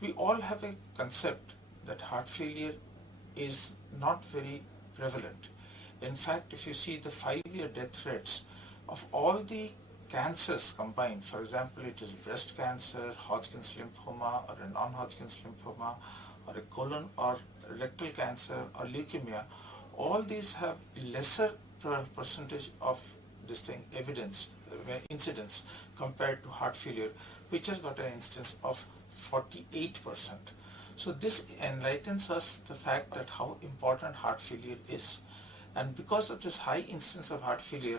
We all have a concept that heart failure is not very prevalent. In fact, if you see the 5-year death rates of all the cancers combined, for example, it is breast cancer, Hodgkin's lymphoma, or a non-Hodgkin's lymphoma, or a colon or rectal cancer, or leukemia, all these have lesser percentage of this thing, incidence compared to heart failure, which has got an incidence of 48%. So this enlightens us the fact that how important heart failure is. And because of this high incidence of heart failure,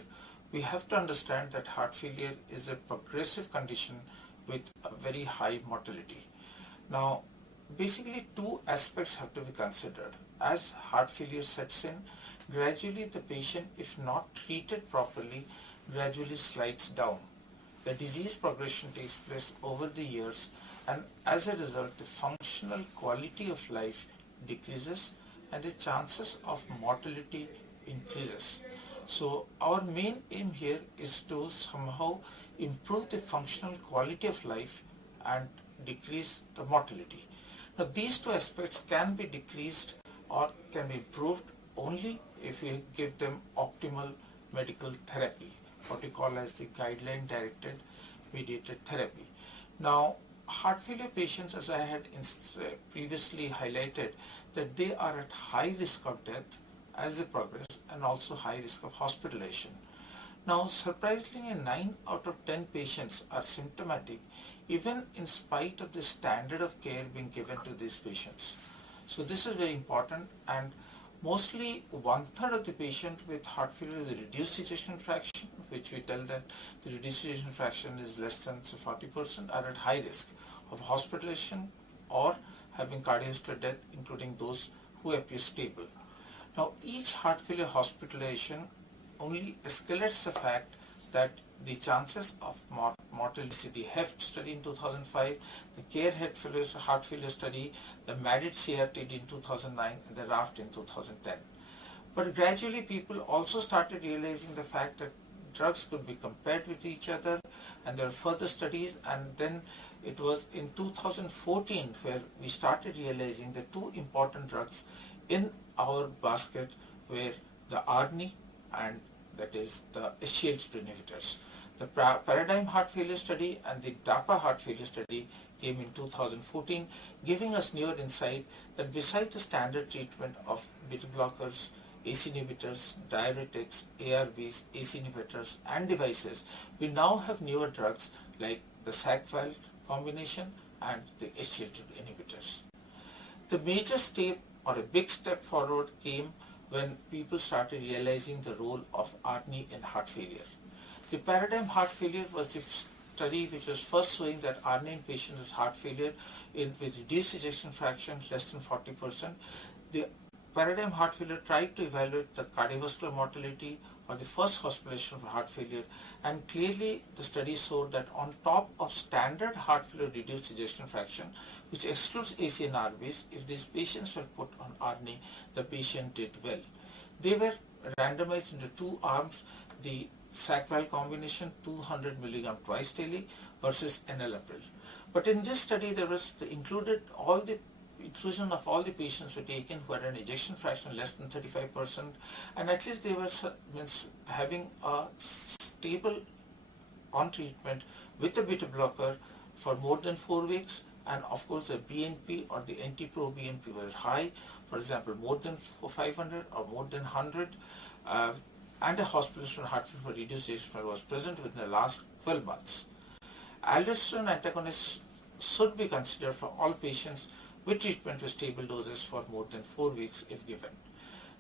we have to understand that heart failure is a progressive condition with a very high mortality. Now, basically two aspects have to be considered. As heart failure sets in, gradually the patient, if not treated properly, gradually slides down. The disease progression takes place over the years, and as a result, the functional quality of life decreases and the chances of mortality increases. So our main aim here is to somehow improve the functional quality of life and decrease the mortality. Now these two aspects can be decreased or can be improved only if we give them optimal medical therapy, what we call as the guideline directed mediated therapy. Now heart failure patients, as I had previously highlighted, that they are at high risk of death as they progress and also high risk of hospitalization. Now surprisingly, 9 out of 10 patients are symptomatic even in spite of the standard of care being given to these patients. So this is very important, and mostly 1/3 of the patient with heart failure with a reduced ejection fraction, which we tell that the reduced ejection fraction is less than 40%, are at high risk of hospitalization or having cardiovascular death, including those who appear stable. Now each heart failure hospitalization only escalates the fact that the chances of mortality, the HFrEF study in 2005, the CARE heart failure study, the MADIT CRTD in 2009, and the RAFT in 2010. But gradually people also started realizing the fact that drugs could be compared with each other, and there were further studies, and then it was in 2014 where we started realizing the two important drugs in our basket were the ARNI and that is the SGLT2 inhibitors. The Paradigm heart failure study and the DAPA heart failure study came in 2014, giving us newer insight that besides the standard treatment of beta blockers, ACE inhibitors, diuretics, ARBs, ACE inhibitors and devices, we now have newer drugs like the SAC-valve combination and the SGLT2 inhibitors. The major step or a big step forward came when people started realizing the role of ARNI in heart failure. The Paradigm heart failure was the study which was first showing that ARNI in patients with heart failure with reduced ejection fraction less than 40%. The Paradigm heart failure tried to evaluate the cardiovascular mortality or the first hospitalization for heart failure, and clearly the study showed that on top of standard heart failure reduced ejection fraction, which excludes AC and RBs, if these patients were put on ARNI, the patient did well. They were randomized into two arms, the SAC-valve combination 200 mg twice daily versus enalapril. But in this study there was inclusion of all the patients were taken who had an ejection fraction less than 35%, and at least they were having a stable on treatment with a beta blocker for more than 4 weeks, and of course the BNP or the NT-proBNP were high, for example more than 500 or more than 100, and a hospitalization heart failure for reduced ejection fraction was present within the last 12 months. Aldosterone antagonists should be considered for all patients with treatment with stable doses for more than 4 weeks if given.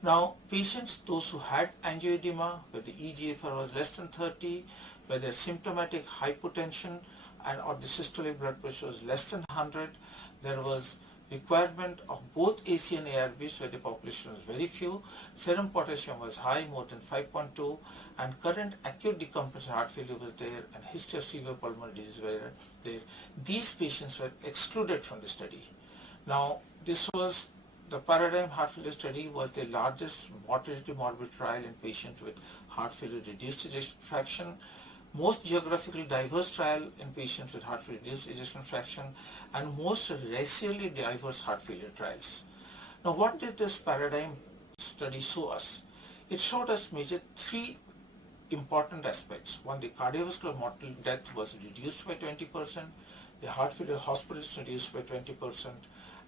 Now patients, those who had angioedema, where the eGFR was less than 30, where their symptomatic hypotension and or the systolic blood pressure was less than 100, there was requirement of both AC and ARBs where the population was very few, serum potassium was high, more than 5.2, and current acute decompensation heart failure was there, and history of severe pulmonary disease were there. These patients were excluded from the study. Now this was the Paradigm heart failure study was the largest mortality morbid trial in patients with heart failure reduced ejection fraction. most geographically diverse trial in patients with heart failure reduced ejection fraction, and most racially diverse heart failure trials. Now, what did this paradigm study show us? It showed us major three important aspects. One, the cardiovascular mortal death was reduced by 20%, the heart failure hospitals reduced by 20%,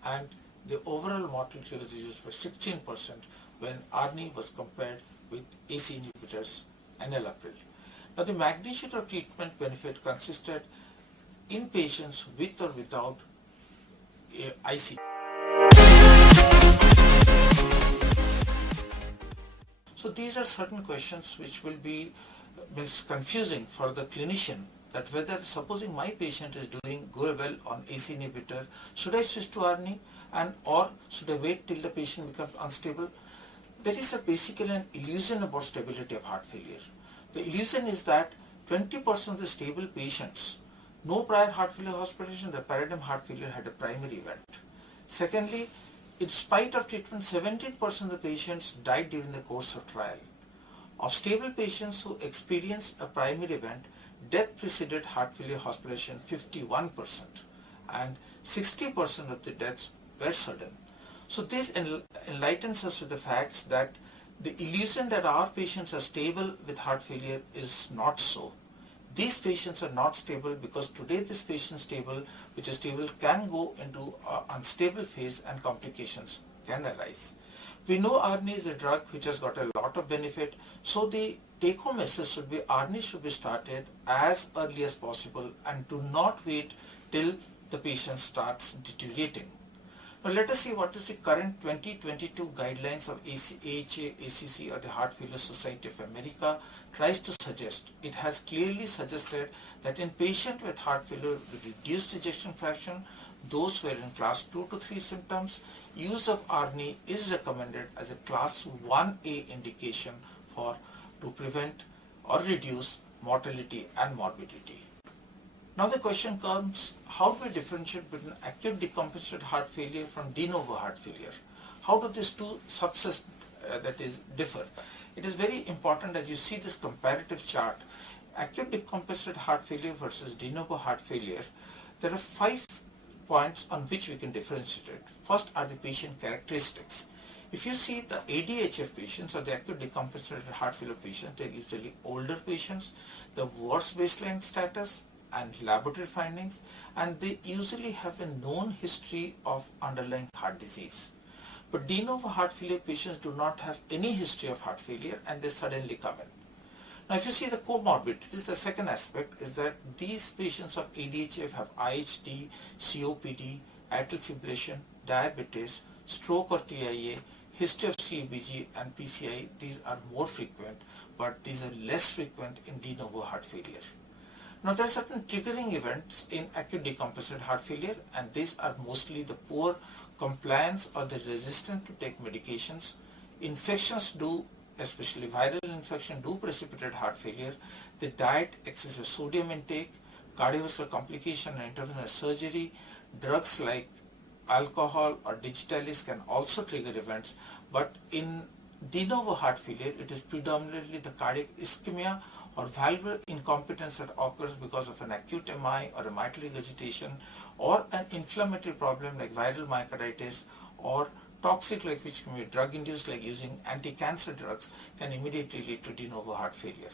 and the overall mortality was reduced by 16% when ARNI was compared with AC inhibitors and enalapril. Now, the magnitude of treatment benefit consisted in patients with or without IC. So these are certain questions which will be confusing for the clinician, that whether, supposing my patient is doing well on AC inhibitor, should I switch to ARNI or should I wait till the patient becomes unstable? There is basically an illusion about stability of heart failure. The illusion is that 20% of the stable patients, no prior heart failure hospitalization, the paradigm heart failure had a primary event. Secondly, in spite of treatment, 17% of the patients died during the course of trial. Of stable patients who experienced a primary event, death preceded heart failure hospitalization 51%, and 60% of the deaths were sudden. So this enlightens us with the facts that the illusion that our patients are stable with heart failure is not so. These patients are not stable because today this patient which is stable can go into an unstable phase and complications can arise. We know ARNI is a drug which has got a lot of benefit, so the take-home message should be ARNI should be started as early as possible and do not wait till the patient starts deteriorating. Now let us see what is the current 2022 guidelines of AHA, ACC, or the Heart Failure Society of America tries to suggest. It has clearly suggested that in patients with heart failure with reduced ejection fraction, those who are in class 2 to 3 symptoms, use of ARNI is recommended as a class 1A indication to prevent or reduce mortality and morbidity. Now the question comes, how do we differentiate between acute decompensated heart failure from de novo heart failure? How do these two subsets differ? It is very important as you see this comparative chart. Acute decompensated heart failure versus de novo heart failure, there are 5 points on which we can differentiate it. First are the patient characteristics. If you see the ADHF patients or the acute decompensated heart failure patients, they are usually older patients, the worse baseline status and laboratory findings, and they usually have a known history of underlying heart disease. But de novo heart failure patients do not have any history of heart failure and they suddenly come in. Now if you see the comorbidities, the second aspect is that these patients of ADHF have IHD, COPD, atrial fibrillation, diabetes, stroke or TIA, history of CABG and PCI. These are more frequent, but these are less frequent in de novo heart failure. Now there are certain triggering events in acute decompensated heart failure, and these are mostly the poor compliance or the resistance to take medications. Infections do, especially viral infection, do precipitate heart failure. The diet, excessive sodium intake, cardiovascular complication and interventional surgery, drugs like alcohol or digitalis can also trigger events, but in de novo heart failure, it is predominantly the cardiac ischemia or valvular incompetence that occurs because of an acute MI or a mitral regurgitation or an inflammatory problem like viral myocarditis, or toxic, like which can be drug induced, like using anti-cancer drugs, can immediately lead to de novo heart failure.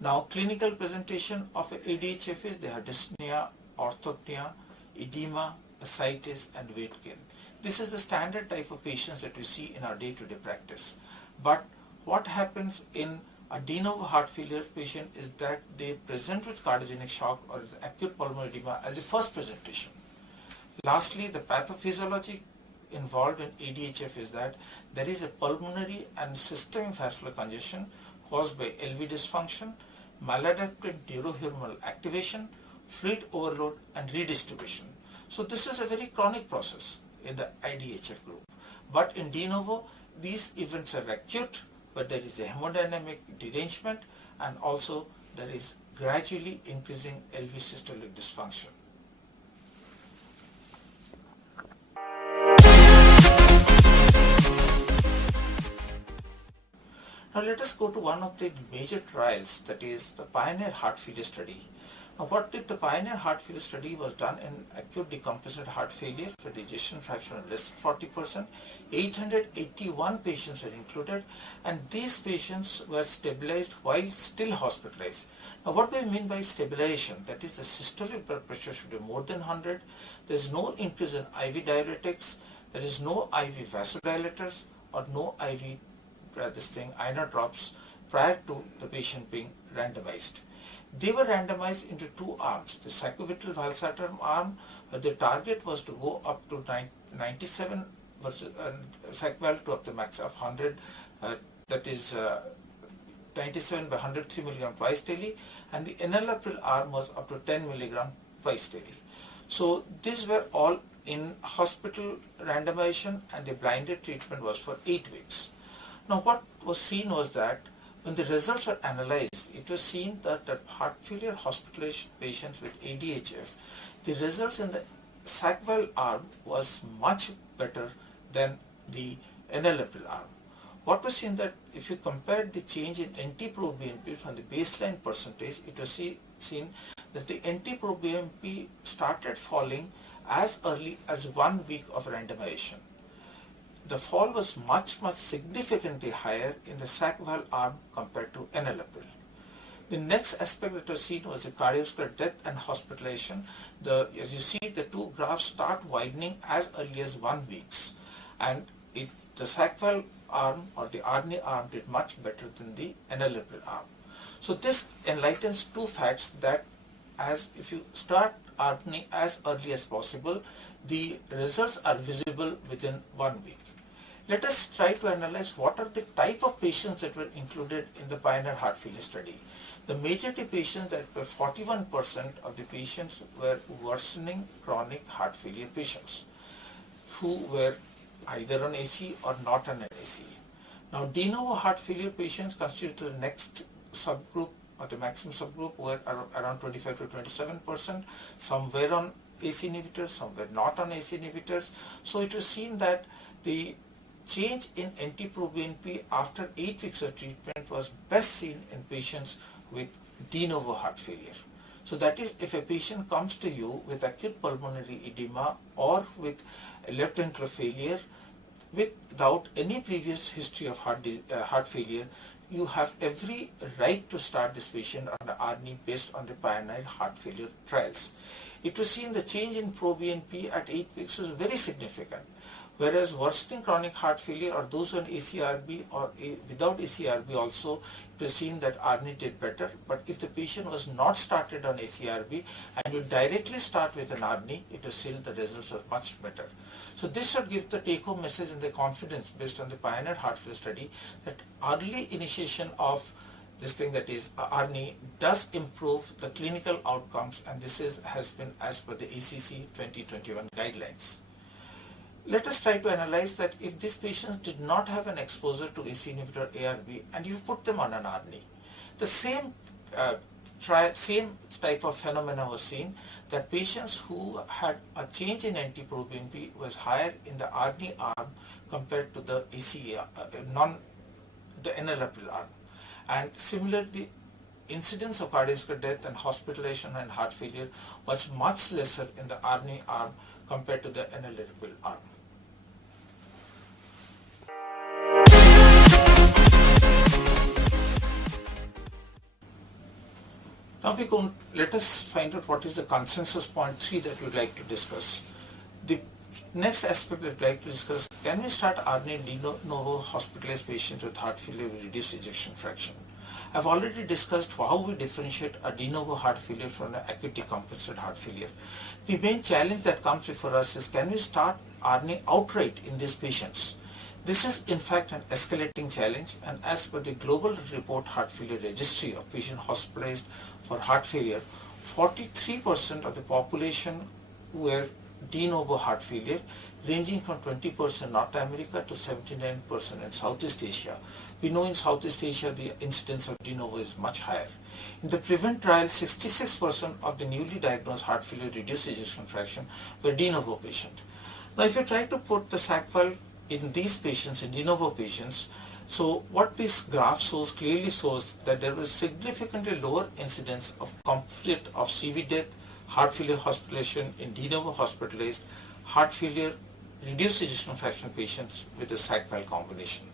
Now clinical presentation of ADHF is they have dyspnea, orthopnea, edema, ascites and weight gain. This is the standard type of patients that we see in our day-to-day practice. But what happens in a de novo heart failure patient is that they present with cardiogenic shock or acute pulmonary edema as a first presentation. Lastly, the pathophysiology involved in ADHF is that there is a pulmonary and systemic vascular congestion caused by LV dysfunction, maladaptive neurohumoral activation, fluid overload and redistribution. So this is a very chronic process in the ADHF group. But in de novo, these events are acute, but there is a hemodynamic derangement and also there is gradually increasing LV systolic dysfunction. Now let let us go to one of the major trials, that is the Pioneer Heart Failure Study. Now what did the Pioneer Heart Failure Study was done in acute decompensated heart failure where the ejection fraction was less than 40%. 881 patients were included, and these patients were stabilized while still hospitalized. Now what do we mean by stabilization? That is, the systolic blood pressure should be more than 100. There is no increase in IV diuretics. There is no IV vasodilators or no IV INR drops prior to the patient being randomized. They were randomized into two arms. The sacubitril valsartan arm, the target was to go up to 97 versus sac-val to up to max of 100, that is 97 by 103 milligram twice daily, and the enalapril arm was up to 10 milligram twice daily. So these were all in hospital randomization, and the blinded treatment was for 8 weeks. Now what was seen was that when the results were analyzed, it was seen that the heart failure hospitalization patients with ADHF, the results in the sac-val arm was much better than the enalapril arm. What was seen that if you compared the change in NT-proBNP from the baseline percentage, it was seen that the NT-proBNP started falling as early as 1 week of randomization. The fall was much significantly higher in the sac-val arm compared to enalapril. The next aspect that was seen was the cardiovascular death and hospitalization. As you see, the two graphs start widening as early as 1 week, and the sac-val arm or the ARNI arm did much better than the enalapril arm. So this enlightens two facts, that as if you start ARNI as early as possible, the results are visible within 1 week. Let us try to analyze what are the type of patients that were included in the Pioneer Heart Failure Study. The majority patients, that were 41% of the patients, were worsening chronic heart failure patients who were either on ACE or not on an ACE. Now de novo heart failure patients constitute the next subgroup or the maximum subgroup, were around 25 to 27%. Some were on ACE inhibitors, some were not on ACE inhibitors. So it was seen that the change in NT-proBNP after 8 weeks of treatment was best seen in patients with de novo heart failure. So that is, if a patient comes to you with acute pulmonary edema or with left ventricular failure without any previous history of heart failure, you have every right to start this patient on the ARNI based on the Pioneer Heart Failure trials. It was seen the change in proBNP at 8 weeks was very significant. Whereas worsening chronic heart failure or those on ACRB or without ACRB also, it was seen that ARNI did better. But if the patient was not started on ACRB and you directly start with an ARNI, it was still the results were much better. So this should give the take-home message and the confidence based on the Pioneer Heart Failure Study that early initiation of this thing, that is ARNI, does improve the clinical outcomes, and this has been as per the ACC 2021 guidelines. Let us try to analyze that if these patients did not have an exposure to ACE inhibitor ARB and you put them on an ARNI, the same type of phenomena was seen, that patients who had a change in NT-proBNP was higher in the ARNI arm compared to the the enalapril arm. And similarly, incidence of cardiovascular death and hospitalization and heart failure was much lesser in the ARNI arm compared to the enalapril arm. Now let us find out what is the consensus point 3 that we would like to discuss. The next aspect that we would like to discuss, can we start ARNI de novo hospitalized patients with heart failure with reduced ejection fraction? I have already discussed how we differentiate a de novo heart failure from an acute decompensated heart failure. The main challenge that comes before us is, can we start ARNI outright in these patients? This is in fact an escalating challenge, and as per the Global Report Heart Failure Registry of patients hospitalized for heart failure, 43% of the population were de novo heart failure, ranging from 20% North America to 79% in Southeast Asia. We know in Southeast Asia the incidence of de novo is much higher. In the PREVENT trial, 66% of the newly diagnosed heart failure reduced ejection fraction were de novo patients. Now if you try to put the sac-val in these patients, in de novo patients, So what this graph shows clearly shows that there was significantly lower incidence of conflict of CV death, heart failure hospitalization in de novo hospitalized, heart failure, reduced ejection fraction patients with the SAC-valve combination.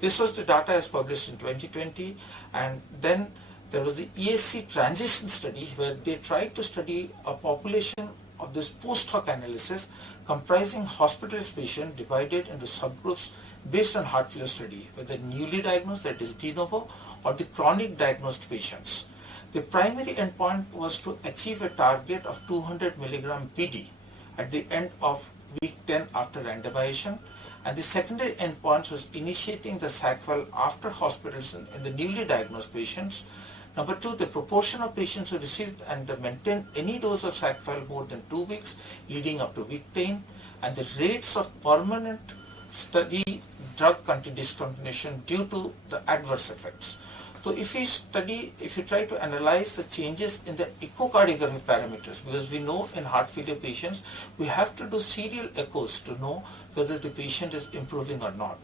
This was the data as published in 2020, and then there was the ESC transition study where they tried to study a population of this post hoc analysis comprising hospitalized patients divided into subgroups based on heart failure study, whether newly diagnosed, that is de novo, or the chronic diagnosed patients. The primary endpoint was to achieve a target of 200 milligram PD at the end of week 10 after randomization, and the secondary endpoint was initiating the SAC-valve after hospitalization in the newly diagnosed patients. Number 2, the proportion of patients who received and maintained any dose of SAC-valve more than 2 weeks leading up to week 10, and the rates of permanent study drug discontinuation due to the adverse effects. So if you try to analyze the changes in the echocardiographic parameters, because we know in heart failure patients, we have to do serial echoes to know whether the patient is improving or not.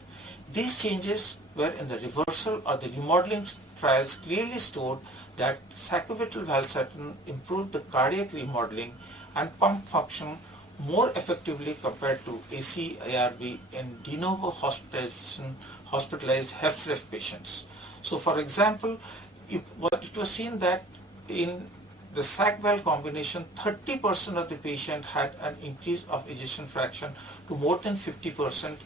These changes were in the reversal or the remodeling trials clearly showed that sacubital valsartan improved the cardiac remodeling and pump function more effectively compared to ACE-ARB in de novo hospitalized HFrEF patients. So for example, it was seen that in the SAC-valve combination, 30% of the patient had an increase of ejection fraction to more than 50%,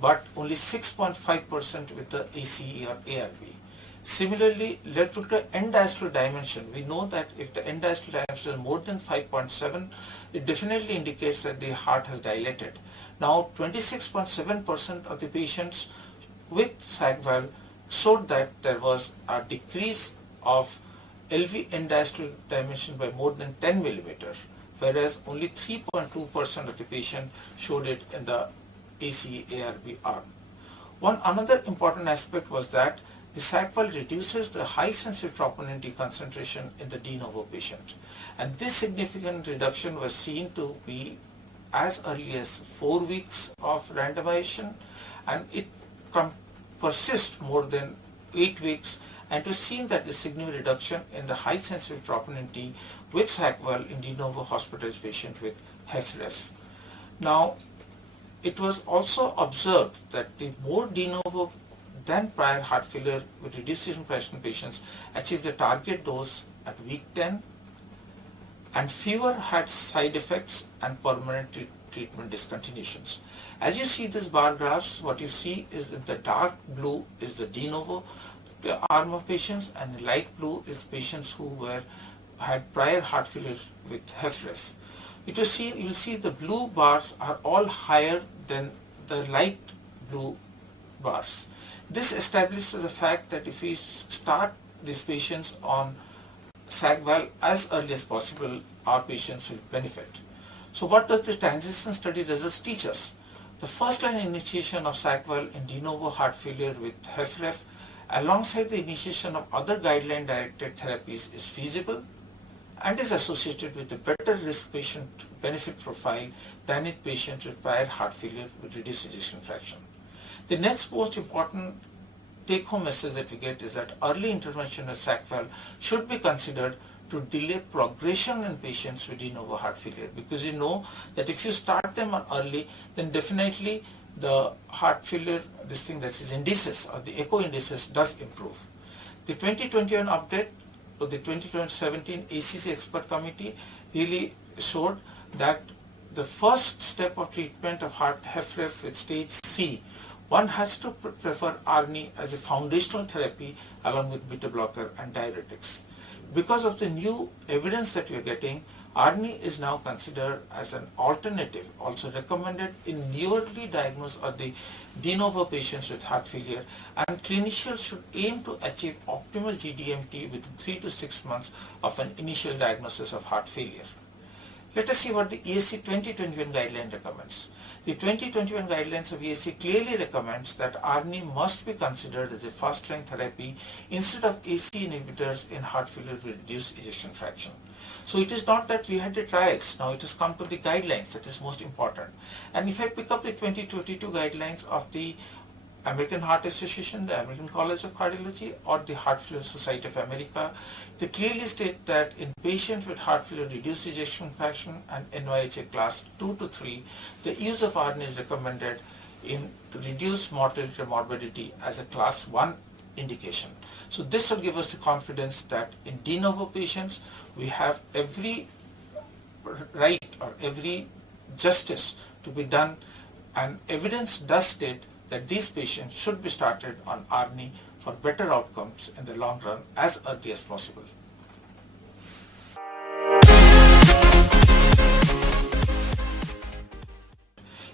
but only 6.5% with the ACE or ARB. Similarly, left ventricular end diastolic dimension, we know that if the end diastolic dimension is more than 5.7, it definitely indicates that the heart has dilated. Now, 26.7% of the patients with SAC-valve showed that there was a decrease of LV end diastolic dimension by more than 10 millimeter, whereas only 3.2% of the patient showed it in the ACE-ARB arm. Another important aspect was that the SAC-valve reduces the high sensitive troponin D concentration in the de novo patient, and this significant reduction was seen to be as early as 4 weeks of randomization, and it persists more than 8 weeks, and to see that the significant reduction in the high sensitive troponin D with SAC-valve in de novo hospitalized patient with HFrEF. Now, it was also observed that the more de novo than prior heart failure with reduced ejection fraction patients achieved the target dose at week 10, and fewer had side effects and permanent treatment discontinuations. As you see these bar graphs, what you see is in the dark blue is the de novo arm of patients, and the light blue is patients who had prior heart failure with HFrEF. You will see the blue bars are all higher than the light blue bars. This establishes the fact that if we start these patients on SAC-valve as early as possible, our patients will benefit. So what does the transition study results teach us? The first line initiation of SAC-valve in de novo heart failure with HFrEF alongside the initiation of other guideline directed therapies is feasible and is associated with a better risk patient benefit profile than in patients with prior heart failure with reduced ejection fraction. The next most important take-home message that we get is that early intervention with SAC-valve should be considered to delay progression in patients with de novo heart failure, because you know that if you start them on early, then definitely the heart failure, that is indices or the echo indices does improve. The 2021 update of the 2017 ACC expert committee really showed that the first step of treatment of heart HFrEF with stage C, one has to prefer ARNI as a foundational therapy along with beta blocker and diuretics. Because of the new evidence that we are getting, ARNI is now considered as an alternative, also recommended in newly diagnosed or the de novo patients with heart failure, and clinicians should aim to achieve optimal GDMT within 3 to 6 months of an initial diagnosis of heart failure. Let us see what the ESC 2021 guideline recommends. The 2021 guidelines of ESC clearly recommends that ARNI must be considered as a first-line therapy instead of ACE inhibitors in heart failure with reduced ejection fraction. So it is not that we had the trials, now it has come to the guidelines that is most important. And if I pick up the 2022 guidelines of the American Heart Association, the American College of Cardiology, or the Heart Failure Society of America. They clearly state that in patients with heart failure, reduced ejection fraction and NYHA class 2 to 3, the use of ARNI is recommended to reduce mortality and morbidity as a class 1 indication. So this will give us the confidence that in de novo patients, we have every right or every justice to be done, and evidence does state that these patients should be started on ARNI for better outcomes in the long run as early as possible.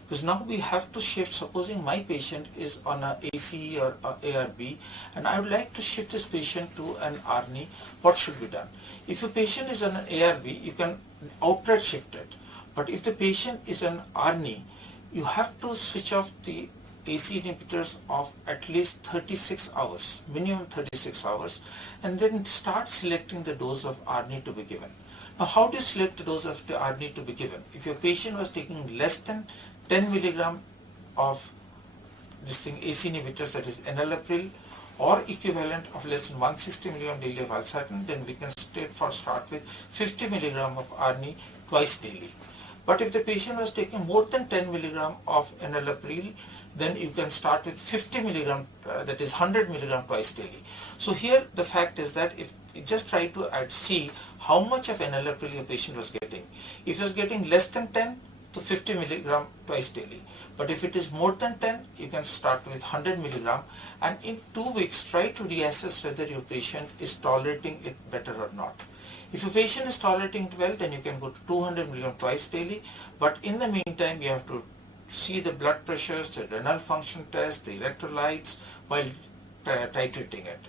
Because now we have to shift, supposing my patient is on a ACE or a ARB, and I would like to shift this patient to an ARNI, what should be done? If a patient is on an ARB, you can outright shift it. But if the patient is on ARNI, you have to switch off the AC inhibitors of at least 36 hours, minimum 36 hours, and then start selecting the dose of ARNI to be given. Now, how do you select the dose of the ARNI to be given? If your patient was taking less than 10 milligram of AC inhibitors, that is enalapril, or equivalent of less than 160 milligram daily of valsartan, then we can start with 50 milligram of ARNI twice daily. But if the patient was taking more than 10 milligram of enalapril, then you can start with 50 milligram, that is 100 milligram twice daily. So here the fact is that if you just try to see how much of enalapril your patient was getting. If he was getting less than 10, to 50 milligram twice daily. But if it is more than 10, you can start with 100 milligram, and in 2 weeks try to reassess whether your patient is tolerating it better or not. If your patient is tolerating it well, then you can go to 200 milligram twice daily, but in the meantime you have to see the blood pressures, the renal function test, the electrolytes while titrating it.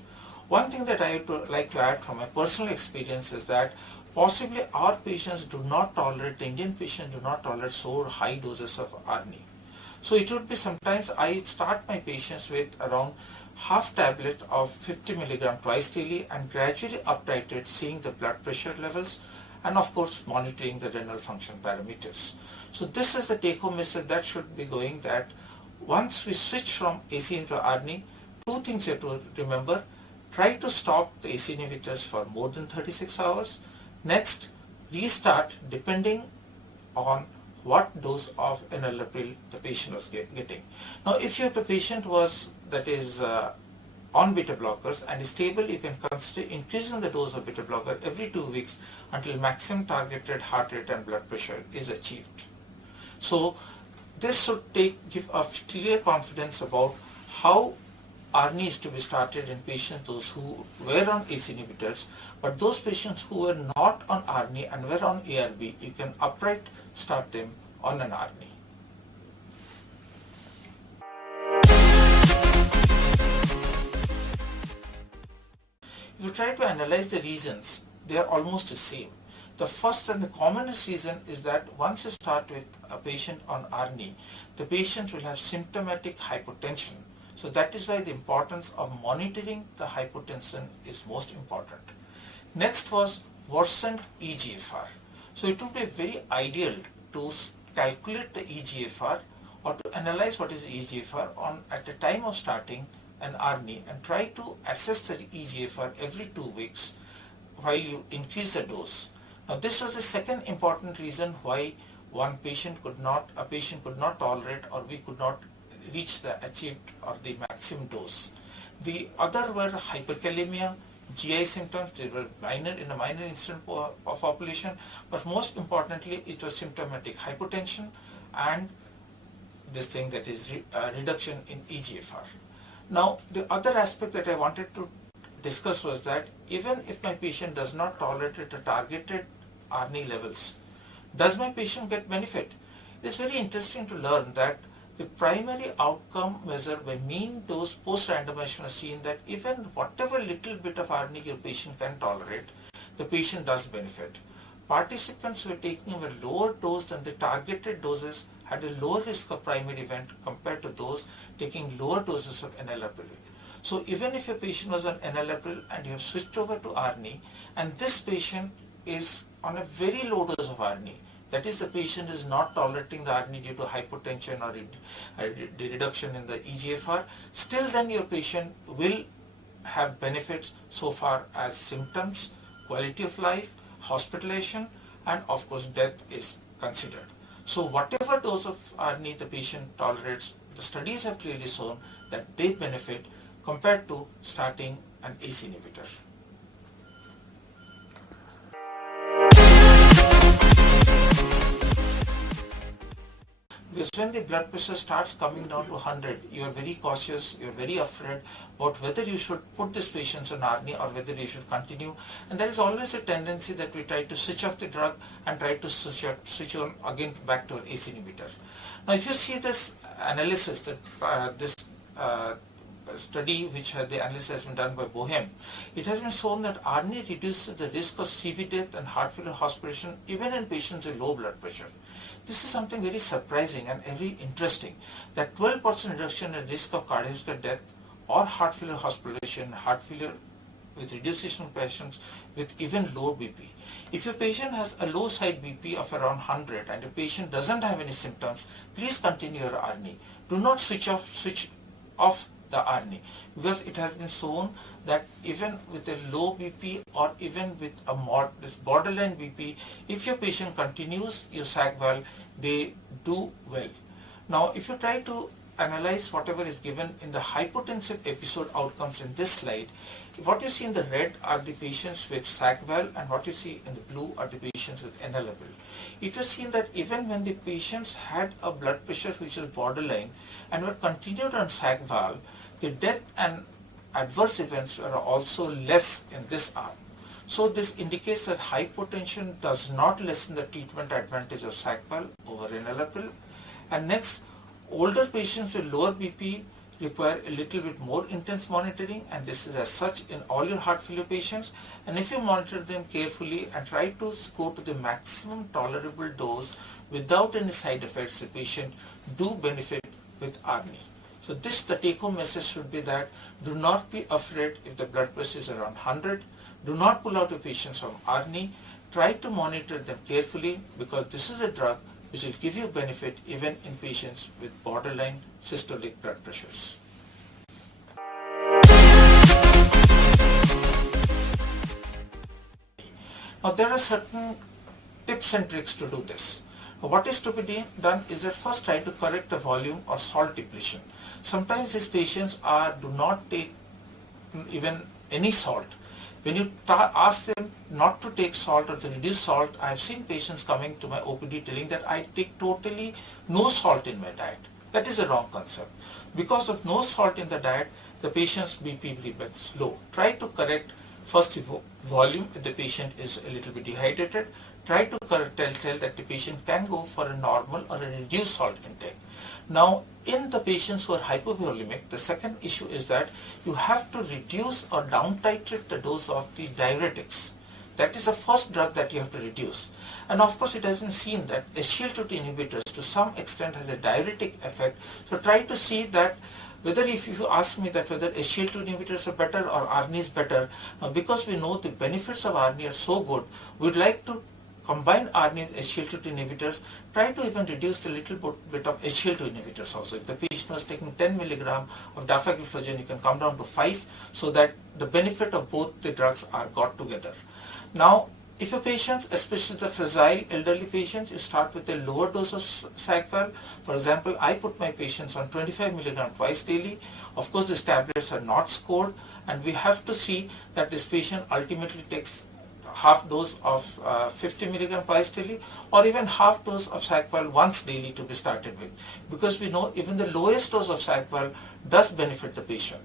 One thing that I would like to add from my personal experience is that possibly our patients do not tolerate, the Indian patients do not tolerate so high doses of ARNI. So it would be sometimes I start my patients with around half tablet of 50 milligram twice daily and gradually up titrate, seeing the blood pressure levels and of course monitoring the renal function parameters. So this is the take home message that should be going, that once we switch from AC into ARNI, two things you have to remember. Try to stop the AC inhibitors for more than 36 hours. Next, restart depending on what dose of enalapril the patient was getting. Now, if your patient was on beta blockers and is stable, you can consider increasing the dose of beta blocker every 2 weeks until maximum targeted heart rate and blood pressure is achieved. So, this should give a clear confidence about how ARNI is to be started in patients those who were on ACE inhibitors, but those patients who were not on ARNI and were on ARB, you can upright start them on an ARNI. If you try to analyze the reasons, they are almost the same. The first and the commonest reason is that once you start with a patient on ARNI, the patient will have symptomatic hypotension. So that is why the importance of monitoring the hypotension is most important. Next was worsened EGFR. So it would be very ideal to calculate the EGFR or to analyze what is the EGFR at the time of starting an ARNI and try to assess the EGFR every 2 weeks while you increase the dose. Now this was the second important reason why a patient could not tolerate, or we could not reach the achieved or the maximum dose. The other were hyperkalemia, GI symptoms. They were in a minor incident population, but most importantly it was symptomatic hypotension and this thing that is reduction in EGFR. Now the other aspect that I wanted to discuss was that even if my patient does not tolerate the targeted ARNI levels, does my patient get benefit? It is very interesting to learn that the primary outcome measure by mean dose post-randomization was seen that even whatever little bit of ARNI your patient can tolerate, the patient does benefit. Participants who were taking a lower dose than the targeted doses had a lower risk of primary event compared to those taking lower doses of enalapril. So even if your patient was on enalapril and you have switched over to ARNI, and this patient is on a very low dose of ARNI, that is the patient is not tolerating the ARNI due to hypotension or the reduction in the EGFR, still then your patient will have benefits so far as symptoms, quality of life, hospitalization, and of course death is considered. So whatever dose of ARNI the patient tolerates, the studies have clearly shown that they benefit compared to starting an ACE inhibitor. Because when the blood pressure starts coming down to 100, you are very cautious, you are very afraid about whether you should put these patients on ARNI or whether you should continue. And there is always a tendency that we try to switch off the drug and try to switch on again back to an ACE inhibitor. Now if you see this analysis, that this study which the analysis has been done by Bohem, it has been shown that ARNI reduces the risk of CV death and heart failure hospitalization even in patients with low blood pressure. This is something very surprising and very interesting, that 12% reduction in risk of cardiovascular death or heart failure hospitalization, heart failure with reduced risk in patients with even low BP. If your patient has a low side BP of around 100 and the patient doesn't have any symptoms, please continue your ARNI. Do not switch off the ARNI, because it has been shown that even with a low BP or even with this borderline BP, if your patient continues your sag valve, they do well. Now if you try to analyze whatever is given in the hypotensive episode outcomes in this slide, what you see in the red are the patients with sag valve and what you see in the blue are the patients with NLable. It was seen that even when the patients had a blood pressure which is borderline and were continued on sag valve, the death and adverse events were also less in this arm. So this indicates that hypotension does not lessen the treatment advantage of sag valve over enalapril. And next, older patients with lower BP require a little bit more intense monitoring, and this is as such in all your heart failure patients. And if you monitor them carefully and try to go to the maximum tolerable dose without any side effects, the patient do benefit with ARNI. So the take-home message should be that do not be afraid if the blood pressure is around 100. Do not pull out your patients from ARNI. Try to monitor them carefully, because this is a drug which will give you benefit even in patients with borderline systolic blood pressures. Now there are certain tips and tricks to do this. What is to be done is that first try to correct the volume or salt depletion. Sometimes these patients do not take even any salt. When you ask them not to take salt or to reduce salt, I have seen patients coming to my OPD telling that I take totally no salt in my diet. That is a wrong concept. Because of no salt in the diet, the patient's BP remains low. Try to correct first the volume if the patient is a little bit dehydrated. Try to tell that the patient can go for a normal or a reduced salt intake. Now, in the patients who are hypovolemic, the second issue is that you have to reduce or down titrate the dose of the diuretics. That is the first drug that you have to reduce. And of course, it has been seen that SGLT2 inhibitors to some extent has a diuretic effect. So try to see that whether, if you ask me that whether SGLT2 inhibitors are better or ARNI is better, because we know the benefits of ARNI are so good, we'd like to combine ARNI with SGLT2 inhibitors. Try to even reduce a little bit of SGLT2 inhibitors also. If the patient was taking 10 mg of dapagliflozin, you can come down to 5, so that the benefit of both the drugs are got together. Now, if your patients, especially the fragile elderly patients, you start with a lower dose of sag valve. For example, I put my patients on 25 mg twice daily. Of course, these tablets are not scored, and we have to see that this patient ultimately takes half dose of 50 mg twice daily, or even half dose of sag valve once daily to be started with, because we know even the lowest dose of sag valve does benefit the patient.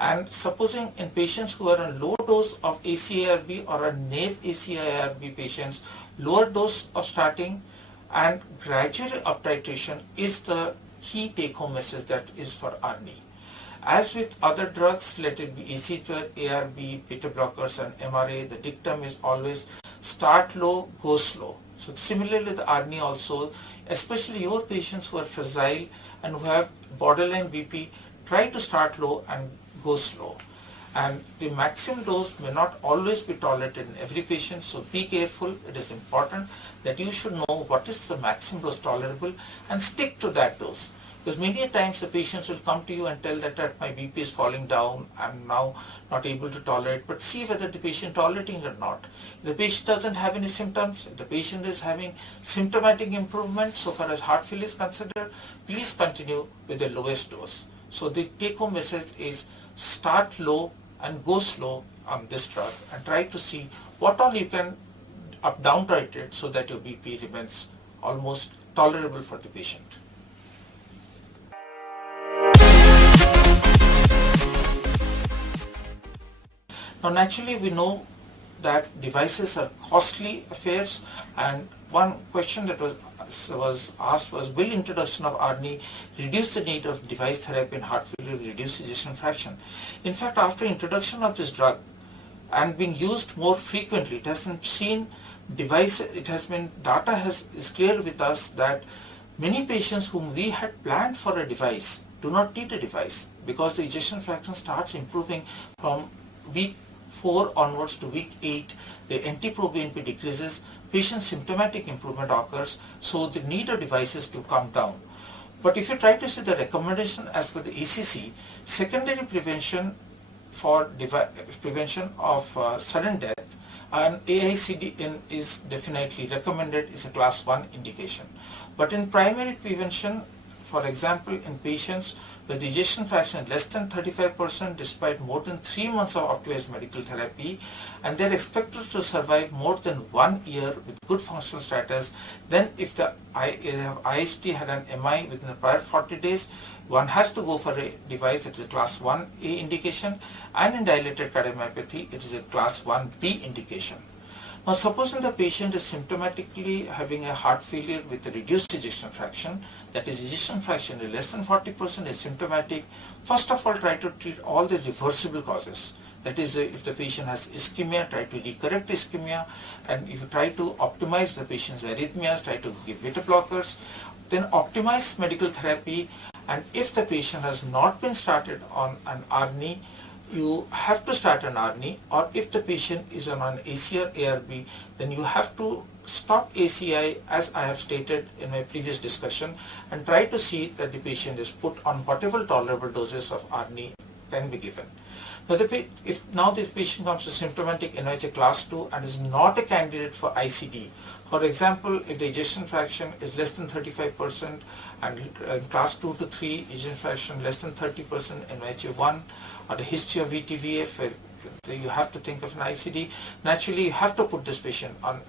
And supposing in patients who are on low dose of ACARB or a NAV ACARB patients, lower dose of starting and gradually up titration is the key take-home message that is for ARNI. As with other drugs, let it be ACE2R, ARB, beta blockers and MRA, the dictum is always start low, go slow. So similarly the ARNI also, especially your patients who are fragile and who have borderline BP, try to start low and go slow. And the maximum dose may not always be tolerated in every patient, so be careful. It is important that you should know what is the maximum dose tolerable and stick to that dose. Because many a times the patients will come to you and tell that my BP is falling down, I'm now not able to tolerate, but see whether the patient tolerating it or not. If the patient doesn't have any symptoms, if the patient is having symptomatic improvement so far as heart failure is considered, please continue with the lowest dose. So the take-home message is start low and go slow on this drug and try to see what all you can down titrate so that your BP remains almost tolerable for the patient. Now naturally we know that devices are costly affairs, and one question that was asked was, will introduction of ARNI reduce the need of device therapy in heart failure, reduce ejection fraction? In fact, after introduction of this drug and being used more frequently, it has been seen data is clear with us that many patients whom we had planned for a device do not need a device because the ejection fraction starts improving from week 4 onwards to week 8, the NT-proBNP decreases, patient symptomatic improvement occurs, so the need of devices to come down. But if you try to see the recommendation as per the ACC, secondary prevention for prevention of sudden death, and AICD is definitely recommended, is a class 1 indication. But in primary prevention, for example, in patients with ejection fraction less than 35% despite more than 3 months of optimized medical therapy, and they are expected to survive more than 1 year with good functional status, then if the IST had an MI within the prior 40 days, one has to go for a device that is a class 1A indication, and in dilated cardiomyopathy it is a class 1B indication. Now supposing the patient is symptomatically having a heart failure with a reduced ejection fraction, that is ejection fraction is less than 40%, is symptomatic, first of all try to treat all the reversible causes. That is, if the patient has ischemia, try to recorrect ischemia, and if you try to optimize the patient's arrhythmias, try to give beta blockers, then optimize medical therapy, and if the patient has not been started on an ARNI, you have to start an ARNI, or if the patient is on an AC or ARB, then you have to stop ACI as I have stated in my previous discussion and try to see that the patient is put on whatever tolerable doses of ARNI can be given. Now this patient comes to symptomatic NYHA class 2 and is not a candidate for ICD. For example, if the ejection fraction is less than 35% and in class 2 to 3 ejection fraction less than 30% NYHA 1, or the history of VTVF, where you have to think of an ICD, naturally you have to put this patient on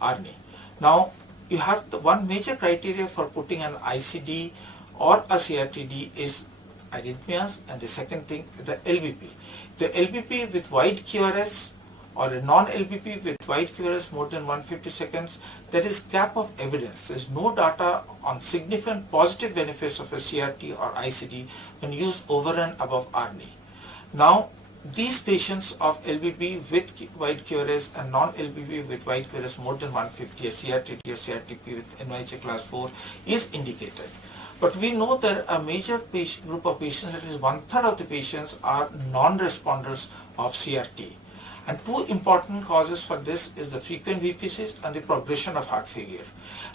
ARNI. Now you have the one major criteria for putting an ICD or a CRTD is arrhythmias, and the second thing the LBP. The LBP with wide QRS or a non-LBP with wide QRS more than 150 seconds, there is gap of evidence. There is no data on significant positive benefits of a CRT or ICD when used over and above ARNI. Now, these patients of LBP with wide QRS and non-LBP with wide QRS more than 150, a CRTD or CRTP with NYHA class 4 is indicated. But we know that a major group of patients, that is 1/3 of the patients, are non-responders of CRT. And two important causes for this is the frequent VPCs and the progression of heart failure.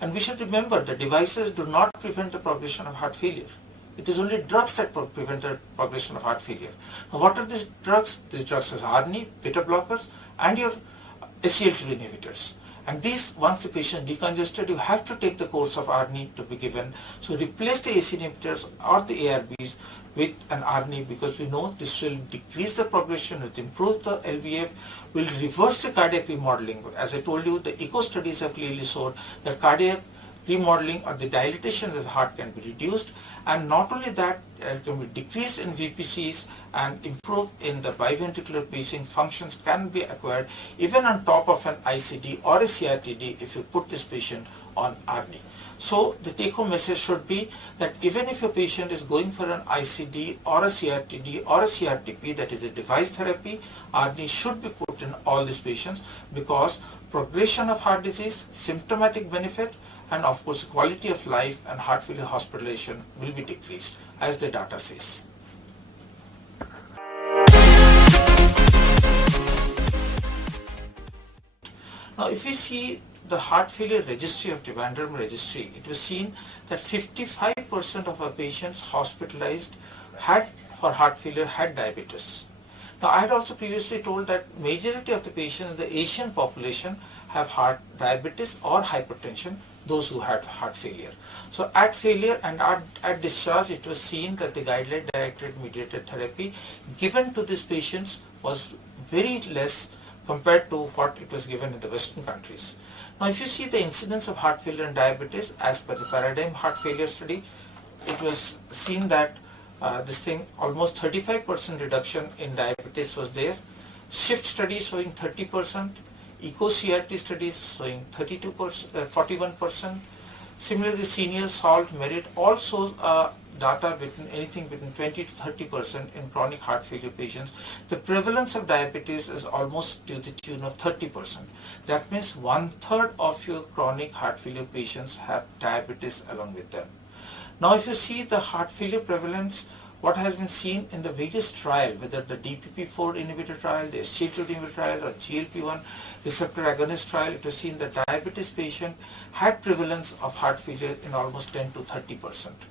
And we should remember that devices do not prevent the progression of heart failure. It is only drugs that prevent the progression of heart failure. Now what are these drugs? These drugs are ARNI, beta blockers, and your SGLT2 inhibitors. And these, once the patient decongested, you have to take the course of ARNI to be given. So replace the AC inhibitors or the ARBs with an ARNI, because we know this will decrease the progression, will improve the LVF, will reverse the cardiac remodeling. As I told you, the echo studies have clearly shown that cardiac remodeling or the dilatation of the heart can be reduced, and not only that, it can be decreased in VPCs and improved in the biventricular pacing functions can be acquired even on top of an ICD or a CRTD if you put this patient on ARNI. So the take-home message should be that even if a patient is going for an ICD or a CRTD or a CRTP, that is a device therapy, ARNI should be put in all these patients, because progression of heart disease, symptomatic benefit, and of course quality of life and heart failure hospitalization will be decreased, as the data says. Now if we see the heart failure registry of Trivandrum registry, it was seen that 55% of our patients hospitalized for heart failure had diabetes. Now I had also previously told that majority of the patients in the Asian population have heart diabetes or hypertension, those who had heart failure. So at failure and at discharge, it was seen that the guideline directed mediated therapy given to these patients was very less compared to what it was given in the Western countries. Now if you see the incidence of heart failure and diabetes as per the paradigm heart failure study, it was seen that almost 35% reduction in diabetes was there. Shift studies showing 30%, eco-CRT studies showing 41%. Similarly, senior salt merit all shows data between anything between 20 to 30% in chronic heart failure patients. The prevalence of diabetes is almost to the tune of 30%. That means 1/3 of your chronic heart failure patients have diabetes along with them. Now if you see the heart failure prevalence, what has been seen in the various trials, whether the DPP-4 inhibitor trial, the SGLT2 inhibitor trial or GLP-1 receptor agonist trial, it was seen that diabetes patient had prevalence of heart failure in almost 10 to 30%.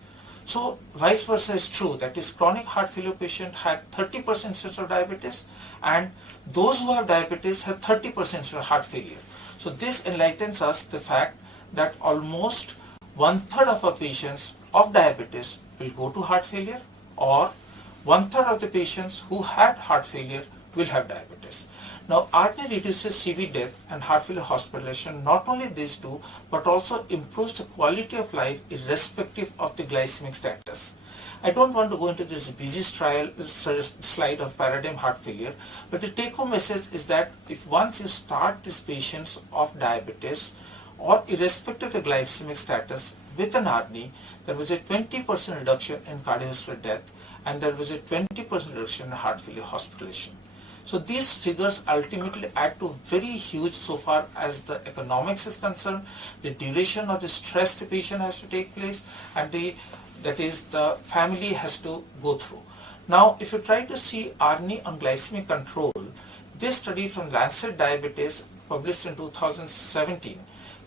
So vice versa is true, that is chronic heart failure patient had 30% incidence of diabetes and those who have diabetes have 30% incidence of heart failure. So this enlightens us the fact that almost 1/3 of our patients of diabetes will go to heart failure, or 1/3 of the patients who had heart failure will have diabetes. Now ARNI reduces CV death and heart failure hospitalization, not only these two, but also improves the quality of life irrespective of the glycemic status. I don't want to go into this busy slide of paradigm heart failure, but the take home message is that if once you start these patients of diabetes or irrespective of the glycemic status with an ARNI, there was a 20% reduction in cardiovascular death and there was a 20% reduction in heart failure hospitalization. So these figures ultimately add to very huge so far as the economics is concerned, the duration of the stress the patient has to take place, and the family has to go through. Now if you try to see ARNI on glycemic control, this study from Lancet Diabetes published in 2017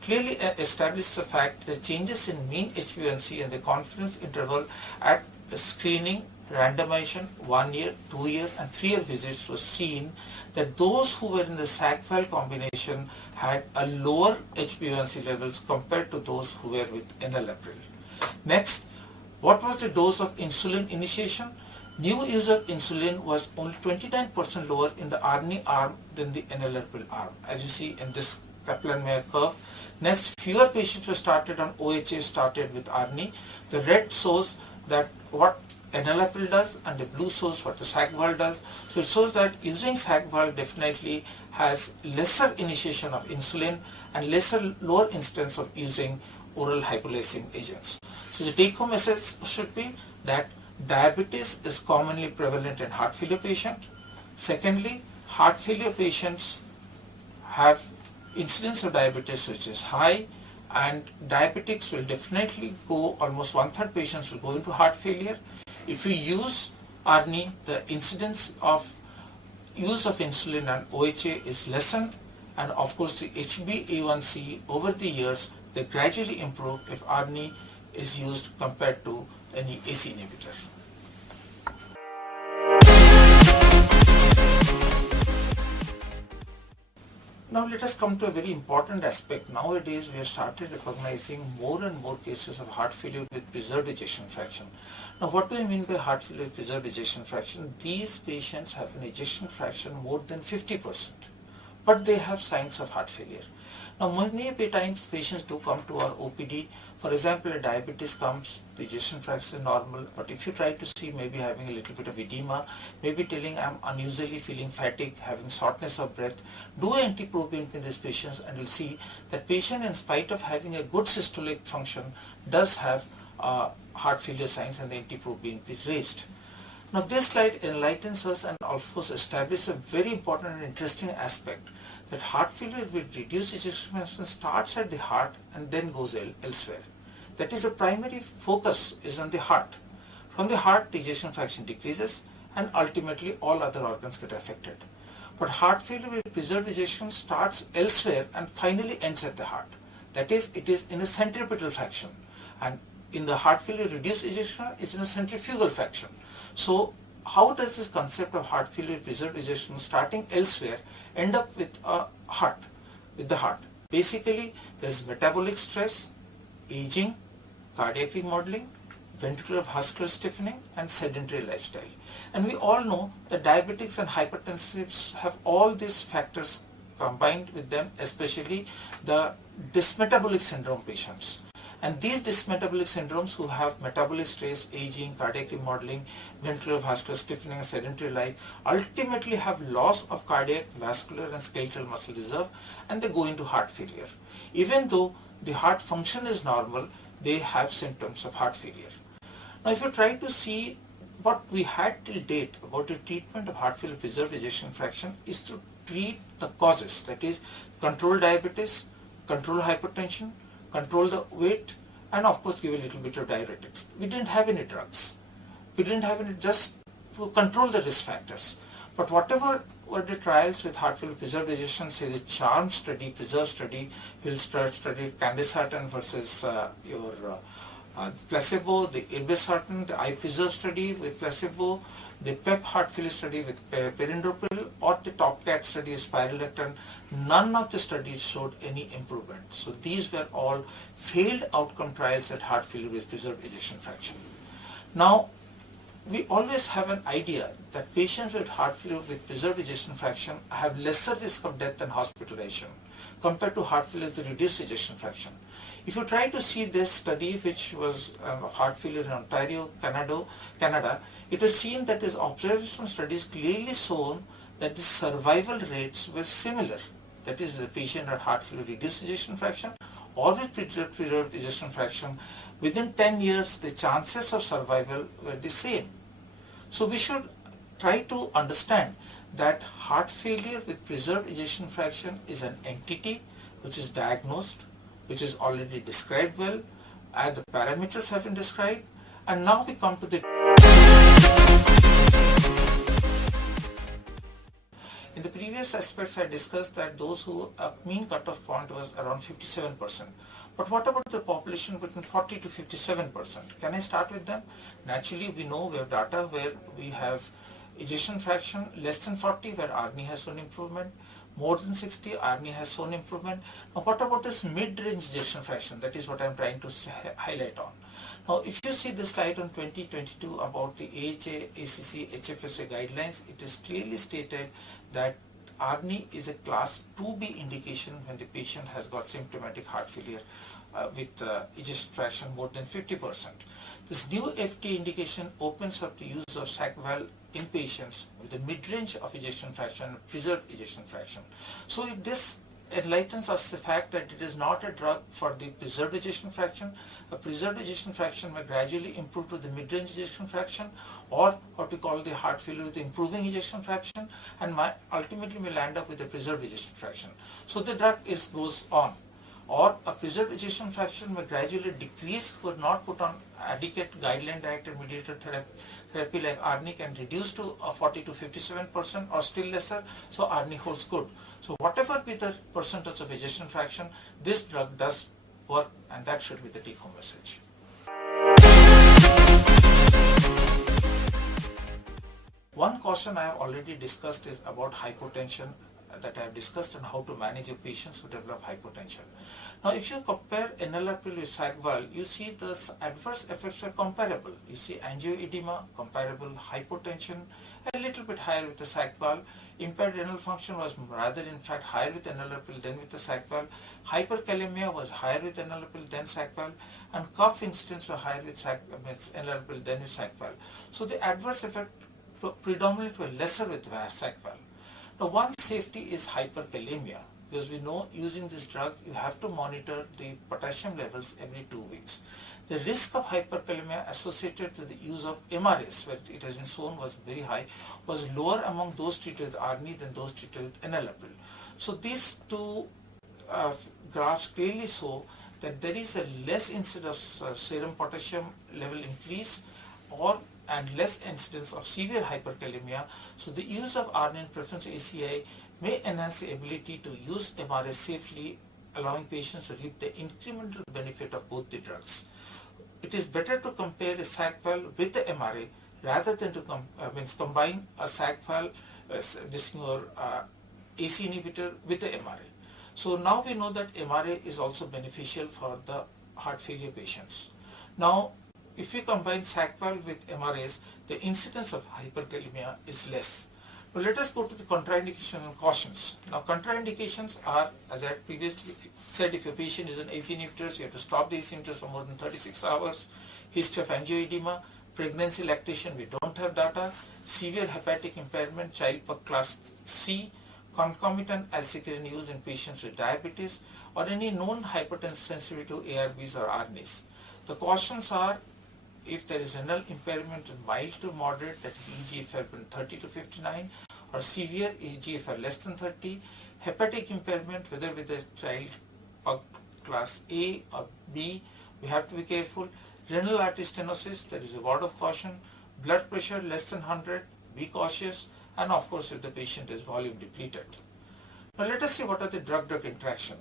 clearly established the fact that changes in mean HbA1c and the confidence interval at the screening, randomization, 1 year, 2 year and 3 year visits was seen that those who were in the SAG-FAL combination had a lower HbA1c levels compared to those who were with enalapril. Next, what was the dose of insulin initiation? New use of insulin was only 29% lower in the ARNI arm than the enalapril arm, as you see in this Kaplan-Meier curve. Next, fewer patients were started on OHA started with ARNI. The red shows that what enalapril does and the blue shows what the SAG-FAL does. So it shows that using SAG-FAL definitely has lesser initiation of insulin and lower instance of using oral hypoglycemic agents. So the take-home message should be that diabetes is commonly prevalent in heart failure patients. Secondly, heart failure patients have incidence of diabetes which is high, and diabetics will definitely go, almost 1/3 patients will go into heart failure. If you use ARNI, the incidence of use of insulin and OHA is lessened, and of course the HbA1c over the years they gradually improve if ARNI is used compared to any AC inhibitor. Now let us come to a very important aspect. Nowadays we have started recognizing more and more cases of heart failure with preserved ejection fraction. Now what do I mean by heart failure with preserved ejection fraction? These patients have an ejection fraction more than 50%, but they have signs of heart failure. Now many times patients do come to our OPD. For example, a diabetes comes, the ejection fraction is normal, but if you try to see maybe having a little bit of edema, maybe telling I'm unusually feeling fatigue, having shortness of breath, do NT-proBNP in these patients and you'll see that patient, in spite of having a good systolic function, does have heart failure signs and the NT-proBNP is raised. Now this slide enlightens us and also establishes a very important and interesting aspect, that heart failure with reduced ejection fraction starts at the heart and then goes elsewhere. That is, the primary focus is on the heart. From the heart the ejection fraction decreases and ultimately all other organs get affected. But heart failure with preserved ejection starts elsewhere and finally ends at the heart. That is, it is in a centripetal fraction, and in the heart failure reduced ejection is in a centrifugal fraction. So how does this concept of heart failure with preserved ejection starting elsewhere end up with the heart? Basically, there is metabolic stress, aging, cardiac remodeling, ventricular vascular stiffening, and sedentary lifestyle. And we all know that diabetics and hypertensives have all these factors combined with them, especially the dysmetabolic syndrome patients. And these dysmetabolic syndromes who have metabolic stress, aging, cardiac remodeling, ventricular vascular stiffening, and sedentary life ultimately have loss of cardiac, vascular, and skeletal muscle reserve, and they go into heart failure. Even though the heart function is normal, they have symptoms of heart failure. Now, if you try to see what we had till date about the treatment of heart failure preserved ejection fraction is to treat the causes, that is, control diabetes, control hypertension, control the weight, and of course give a little bit of diuretics. We didn't have any drugs. We didn't have any just to control the risk factors. But whatever were the trials with heart failure preserved ejection, say the CHARM study, PRESERVE study, Hillstad study, Candesartan versus placebo, the irbesartan, the iPreserve study with placebo, the PEP heart failure study with perindopril, or the TopCat study with spironolactone, none of the studies showed any improvement. So these were all failed outcome trials at heart failure with preserved ejection fraction. Now, we always have an idea that patients with heart failure with preserved ejection fraction have lesser risk of death and hospitalization compared to heart failure with reduced ejection fraction. If you try to see this study, which was heart failure in Ontario, Canada, it was seen that these observational studies clearly shown that the survival rates were similar. That is, the patient had heart failure reduced ejection fraction or with preserved ejection fraction, within 10 years the chances of survival were the same. So we should try to understand that heart failure with preserved ejection fraction is an entity which is diagnosed, which is already described well, and the parameters have been described, and now we come to the in the previous aspects I discussed that those who mean cutoff point was around 57%. But what about the population between 40 to 57%? Can I start with them? Naturally, we know we have data where we have ejection fraction less than 40 where ARNI has shown improvement, more than 60 ARNI has shown improvement. Now what about this mid-range ejection fraction? That is what I am trying to highlight on. Now if you see the slide on 2022 about the AHA, ACC, HFSA guidelines, it is clearly stated that ARNI is a class 2B indication when the patient has got symptomatic heart failure with ejection fraction more than 50%. This new FT indication opens up the use of sac valve in patients with a mid-range of ejection fraction, preserved ejection fraction. So if this enlightens us the fact that it is not a drug for the preserved ejection fraction. A preserved ejection fraction may gradually improve to the mid-range ejection fraction, or what we call the heart failure with improving ejection fraction, and ultimately may land up with a preserved ejection fraction. So the drug goes on. Or a preserved ejection fraction may gradually decrease, were not put on adequate guideline directed mediated therapy like ARNI can reduce to 40 to 57% or still lesser, so ARNI holds good. So whatever be the percentage of ejection fraction, this drug does work, and that should be the take home message. One caution I have already discussed is about hypotension that I have discussed and how to manage your patients who develop hypotension. Now if you compare enalapril with sac valve, you see the adverse effects are comparable. You see angioedema, comparable, hypotension, a little bit higher with the sac valve. Impaired renal function was rather in fact higher with enalapril than with the sac valve. Hyperkalemia was higher with enalapril than sac valve, and cough incidence were higher with enalapril than with sac valve. So the adverse effect predominantly were lesser with sac valve. Now one safety is hyperkalemia, because we know using this drug you have to monitor the potassium levels every 2 weeks. The risk of hyperkalemia associated with the use of MRS, where it has been shown was very high, was lower among those treated with ARNI than those treated with enalapril. So these two graphs clearly show that there is a less incidence of serum potassium level increase and less incidence of severe hyperkalemia. So the use of ARNI in preference to ACI may enhance the ability to use MRA safely, allowing patients to reap the incremental benefit of both the drugs. It is better to compare a SAC valve with the MRA rather than to combine a SAC valve, AC inhibitor with the MRA. So now we know that MRA is also beneficial for the heart failure patients. Now, if we combine SAC valve with MRAs, the incidence of hyperkalemia is less. Now let us go to the contraindications and cautions. Now contraindications are, as I previously said, if your patient is on ACE inhibitors, you have to stop the ACE inhibitors for more than 36 hours, history of angioedema, pregnancy, lactation, we don't have data, severe hepatic impairment, child per class C, concomitant alcyclidine use in patients with diabetes, or any known hypertensive sensitivity to ARBs or ARNIs. The cautions are, if there is renal impairment in mild to moderate, that is EGFR 30 to 59, or severe EGFR less than 30, hepatic impairment, whether with a child of class A or B, we have to be careful. Renal artery stenosis, there is a word of caution. Blood pressure less than 100, be cautious, and of course if the patient is volume depleted. Now let us see what are the drug-drug interaction.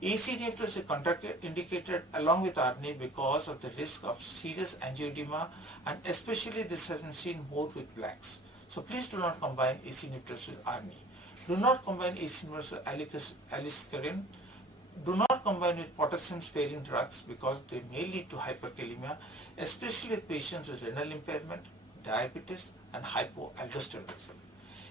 ACE inhibitors are contraindicated along with ARNI because of the risk of serious angioedema, and especially this has been seen more with blacks. So please do not combine ACE inhibitors with ARNI. Do not combine ACE inhibitors with aliskiren. Do not combine with potassium sparing drugs because they may lead to hyperkalemia, especially with patients with renal impairment, diabetes, and hypoaldosteronism.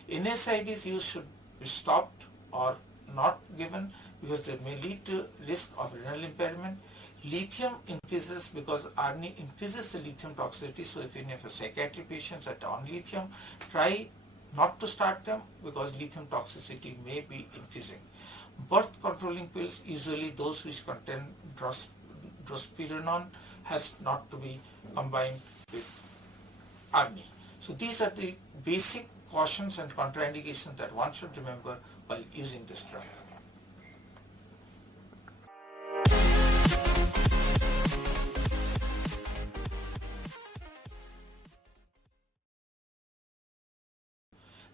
NSAIDs use should be stopped or not given because they may lead to risk of renal impairment. Lithium increases because ARNI increases the lithium toxicity. So if any of your psychiatric patients are on lithium, try not to start them because lithium toxicity may be increasing. Birth controlling pills, usually those which contain drospirenone, has not to be combined with ARNI. So these are the basic cautions and contraindications that one should remember while using this drug.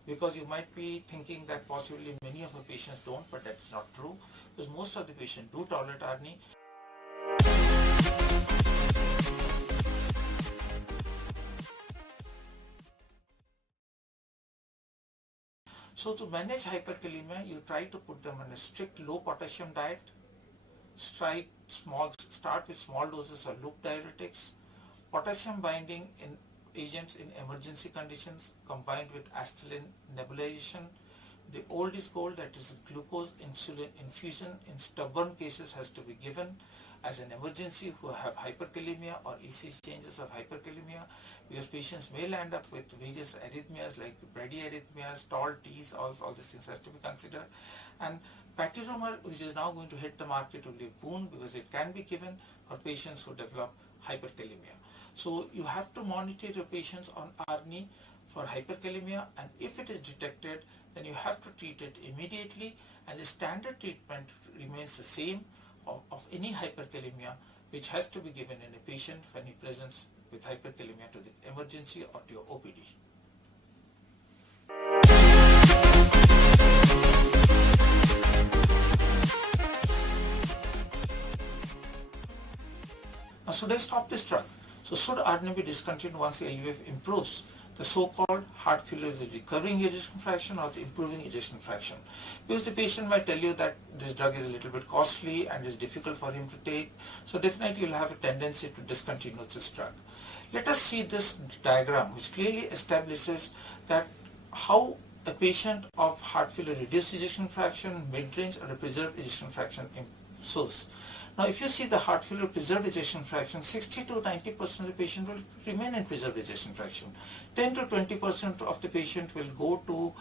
Because you might be thinking that possibly many of the patients don't, but that's not true, because most of the patients do tolerate ARNI. So to manage hyperkalemia, you try to put them on a strict low potassium diet, start with small doses of loop diuretics, potassium binding in agents in emergency conditions combined with acetylene nebulization. The old is gold, that is glucose insulin infusion in stubborn cases has to be given as an emergency who have hyperkalemia or ECG changes of hyperkalemia, because patients may land up with various arrhythmias like bradyarrhythmias, tall T's, all these things has to be considered. And patiromer, which is now going to hit the market, will be a boon because it can be given for patients who develop hyperkalemia. So you have to monitor your patients on ARNI for hyperkalemia, and if it is detected, then you have to treat it immediately, and the standard treatment remains the same of any hyperkalemia, which has to be given in a patient when he presents with hyperkalemia to the emergency or to your OPD. Now, should I stop this drug? So should ARNI be discontinued once the LVF improves? The so-called heart failure is the recovering ejection fraction or the improving ejection fraction. Because the patient might tell you that this drug is a little bit costly and is difficult for him to take. So definitely you'll have a tendency to discontinue this drug. Let us see this diagram, which clearly establishes that how a patient of heart failure reduced ejection fraction, mid-range, or a preserved ejection fraction shows. Now, if you see the heart failure preserved ejection fraction, 60 to 90% of the patient will remain in preserved ejection fraction. 10 to 20% of the patient will go to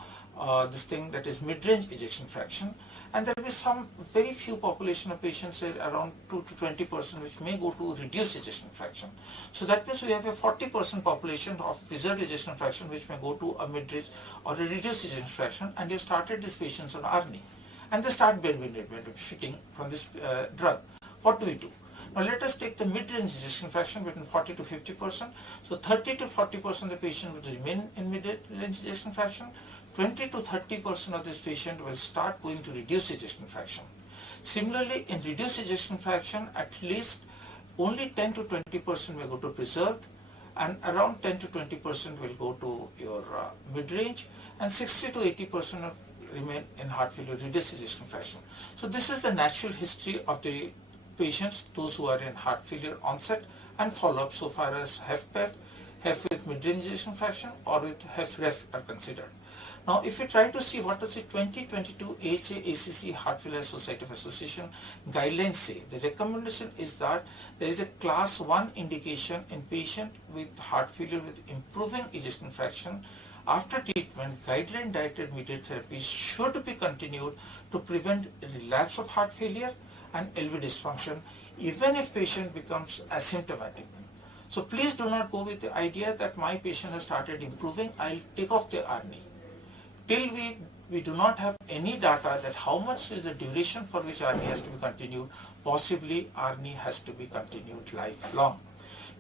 this thing that is mid-range ejection fraction, and there will be some very few population of patients, say around 2 to 20%, which may go to reduced ejection fraction. So that means we have a 40% population of preserved ejection fraction which may go to a mid-range or a reduced ejection fraction, and you have started these patients on ARNI, and they start benefiting from this drug. What do we do? Now let us take the mid-range ejection fraction between 40 to 50%. So 30 to 40% of the patient will remain in mid-range ejection fraction. 20 to 30% of this patient will start going to reduced ejection fraction. Similarly, in reduced ejection fraction, at least only 10 to 20% will go to preserved, and around 10 to 20% will go to your mid-range, and 60 to 80% remain in heart failure reduced ejection fraction. So this is the natural history of the patients, those who are in heart failure onset and follow-up so far as HFpEF, HF with mid-range ejection fraction or with HFrEF are considered. Now, if we try to see what does the 2022 AHA-ACC Heart Failure Society of Association guidelines say, the recommendation is that there is a class 1 indication in patient with heart failure with improving ejection fraction. After treatment, guideline directed mediated therapy should be continued to prevent relapse of heart failure and LV dysfunction even if patient becomes asymptomatic. So please do not go with the idea that my patient has started improving, I'll take off the ARNI. Till we do not have any data that how much is the duration for which ARNI has to be continued, possibly ARNI has to be continued lifelong.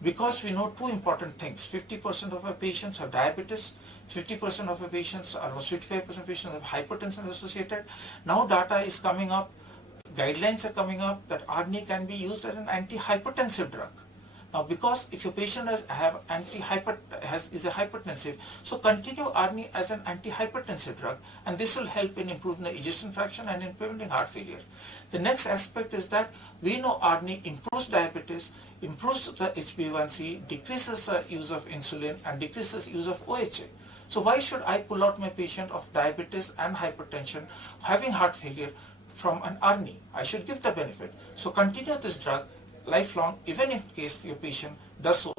Because we know two important things, 50% of our patients have diabetes, 50% of our patients are 55% of patients have hypertension associated. Now data is coming up, guidelines are coming up that ARNI can be used as an antihypertensive drug. Now, because if your patient is a hypertensive, so continue ARNI as an antihypertensive drug, and this will help in improving the ejection fraction and in preventing heart failure. The next aspect is that we know ARNI improves diabetes, improves the HbA1c, decreases the use of insulin, and decreases use of OHA. So why should I pull out my patient of diabetes and hypertension having heart failure from an ARNI? I should give the benefit. So continue this drug lifelong, even in case your patient does so